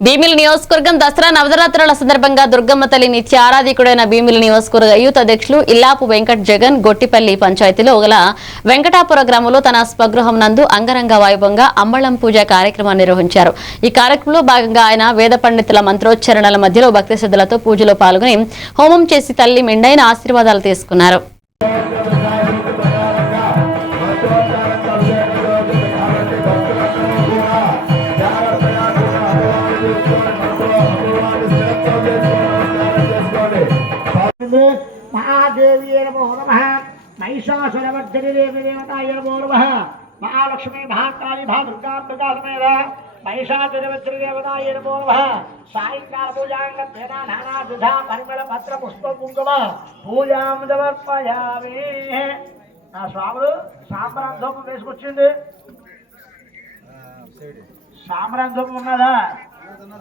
భీమిలి నియోజకవర్గం దసరా నవరాత్రుల సందర్భంగా దుర్గమ్మ తల్లి నిత్య ఆరాధికుడైన భీమిలి నియోజకవర్గ యూత్ అధ్యక్షులు ఇల్లాపు వెంకట్ జగన్ గొట్టిపల్లి పంచాయతీలో గల వెంకటాపుర గ్రామంలో తన స్వగృహం నందు అంగరంగ వైభవంగా అంబళం పూజ కార్యక్రమాన్ని నిర్వహించారు. ఈ కార్యక్రమంలో భాగంగా ఆయన వేద పండితుల మంత్రోచ్చరణల మధ్యలో భక్తి శ్రద్ధలతో పూజలో పాల్గొని హోమం చేసి తల్లి మెండైన ఆశీర్వాదాలు తీసుకున్నారు. महादेवी नमो नमः महिषासुरमर्दिनी देवी देवताय नमो नमः महालक्ष्मी महाकाली महादुर्गा समेत महिषासुरमर्दिनी देवताय नमो नमः सायंकाल पूजांगत्वेन नानाविधा परिमल पत्र पुष्प कुंकुम पूजां समर्पयामि. నా స్వాములు సాంబ్రాన్ ధూపం వేసుకొచ్చింది. సాంబ్రాన్ ధూపం ఉన్నదా?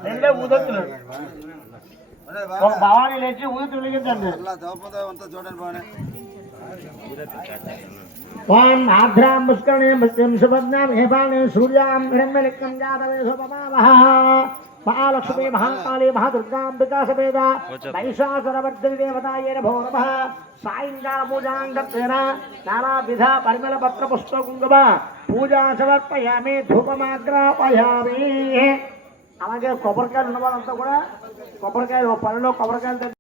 రెండే ఊదొత్తులు ఒక భవానీ లేచి ఊది వెలిగించండి. ఓం ఆధ్రాం పుష్కరణే మత్స్యం సుభద్నాం హేపాణే సూర్యాం హిరణ్యలిక్కం జాతవే శోభమావహ మహాలక్ష్మీ మహాకాళీ మహాదుర్గాంబికా సమేత మహిషాసురవర్ధిని దేవతాయే నమో నమః సాయంకాల పూజాంగత్వేన నానావిధ పరిమళ పత్ర పుష్ప కుంకుమ పూజా సమర్పయామి ధూపమాగ్రాపయామి. అలాగే కొబ్బరికాయలు ఉన్న వాళ్ళంతా కూడా కొబ్బరికాయలు పనిలో కొబ్బరికాయలు